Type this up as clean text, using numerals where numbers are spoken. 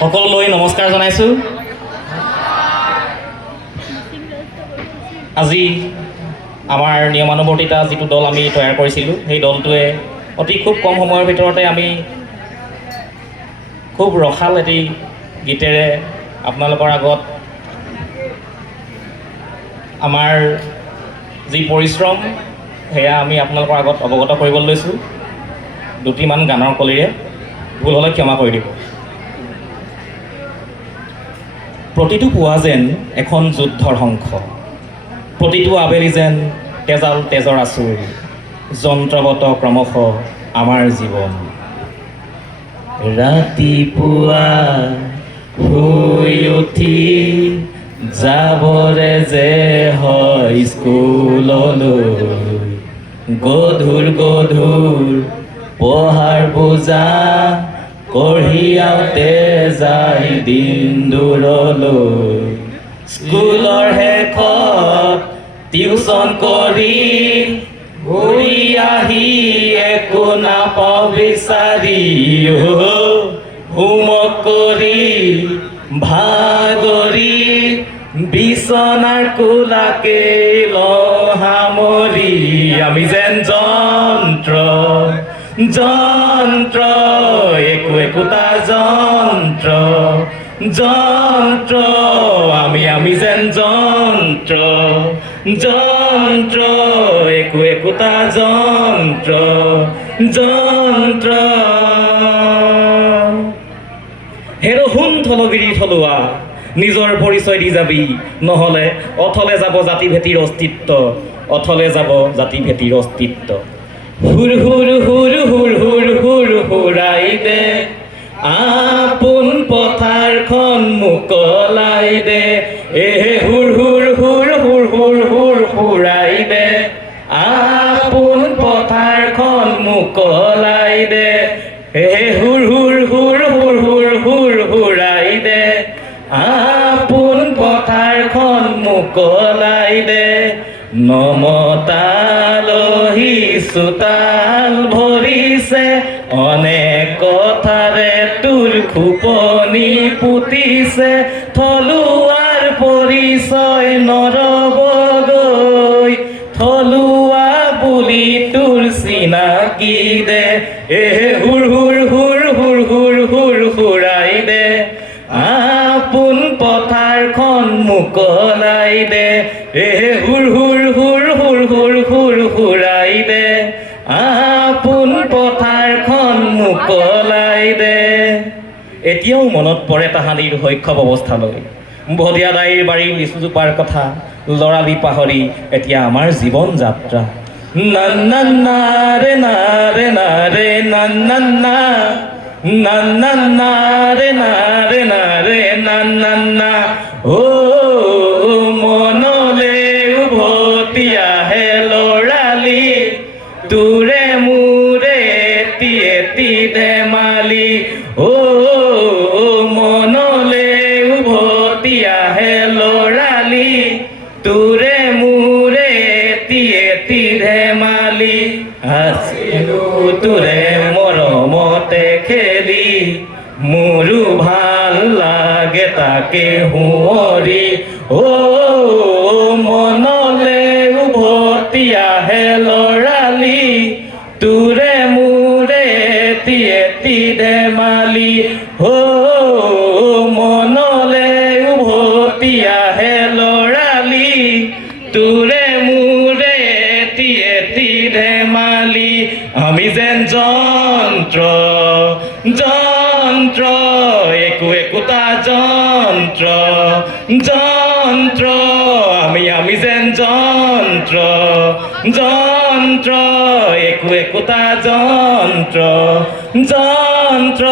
সকলোলৈ নমস্কাৰ জনাইছোঁ। আজি আমাৰ নিয়মানুৱৰ্তিতা যিটো দল আমি তৈয়াৰ কৰিছিলোঁ, সেই দলটোৱে অতি খুব কম সময়ৰ ভিতৰতে আমি খুব ৰসাল এটি গীতেৰে আপোনালোকৰ আগত আমাৰ যি পৰিশ্ৰম সেয়া আমি আপোনালোকৰ আগত অৱগত কৰিবলৈ লৈছোঁ। দুটিমান গানৰ কলিৰে, ভুল হ'লে ক্ষমা কৰি দিব। প্ৰতিটো পুৱা যেন এখন যুদ্ধৰ শংখ, প্ৰতিটো আবেলি যেন তেজাল তেজৰ আঁচুৰ, যন্ত্ৰবত ক্ৰমশ আমাৰ জীৱন। ৰাতিপুৱা শুই উঠি যাবৰে যে হয় স্কুললৈ, গধুৰ গধুৰ পঢ়াৰ বোজা কঢ়িয়াওঁতে যায় দিন দূৰলৈ। স্কুলৰ শেষত টিউচন কৰি ঘূৰি আহি একো নাপাওঁ বিচাৰি, হোমৱৰ্ক কৰি ভাগৰি বিচনাৰ কোলাকে সামৰি। আমি যেন যন্ত্ৰ যন্ত্ৰ, একো একোটা যন্ত্ৰ যন্ত্ৰ, আমি যেন যন্ত্ৰ যন্ত্ৰ, একো একোটা যন্ত্ৰ যন্ত্ৰ। হেৰ' শুন থলগিৰি থলুৱা, নিজৰ পৰিচয় দি যাবি, নহ'লে অথলে যাব জাতি ভেটিৰ অস্তিত্ব, অথলে যাব জাতি ভেটিৰ অস্তিত্ব। হুৰ হুৰ হুৰ হুৰ হুৰ হুৰ হুৰাই দে, আপোন পথাৰখন মোকলাই দে। হুৰ হুৰ হুৰ হুৰ হুৰ হুৰ হুৰাই দে, আপোন পথাৰখন মোকলাই দে। হুৰ হুৰ হুৰ হুৰ হুৰ হুৰ হুৰাই দে, আপোন পথাৰখন মোকলাই দে। নমতালহি চোতাল ভৰিছে, অনেক কথাৰে তোৰ খোপনি পুতিছে। থলুৱাৰ পৰিচয় নৰবগৈ, থলুৱা বুলি তোৰ চিনাকি দে। হুৰ হুৰ হুৰ হুৰ হুৰ হুৰ হুৰাই দে, আপোন পথাৰখন মোকলাই দে। হুৰ হুৰ হুৰ হুৰ হুৰ হুৰ হুৰাই দে, আপোন পথাৰখন মোকলাই দে। এতিয়াও মনত পৰে তাহানিৰ শৈশৱ অৱস্থালৈ, ভদিয়া দাইৰ বাৰীৰ লিচুজোপাৰ কথা লৰালি পাহৰি এতিয়া আমাৰ জীৱন যাত্ৰা। নান্না ৰে না ৰে না ৰে নান্না, নান্না ৰে না ৰে না ৰে নান্না। মনলে উভতি আহে লৰালি, তোৰে মোৰে এটি এটি ধেমালি। মনলে উভতি আহে লৰালি, তোৰে মোৰে এটি এটি ধেমালি। আছিলো তোৰে মৰমতে খেলি, মোৰো ভাল লাগে তাকে সুঁৱৰি। মনলে উভতি আহে লৰালি, তোৰে মোৰে এটি এটি ধেমালি। মনলে উভতি আহে লৰালি, তোৰে মোৰে এটি এটি ধেমালি। আমি যেন যন্ত্ৰ যন্ত্ৰ, একো একোটা যন্ত্ৰ যন্ত্ৰ, আমি যেন যন্ত্ৰ যন্ত্ৰ, একো একোটা যন্ত্ৰ যন্ত্ৰ।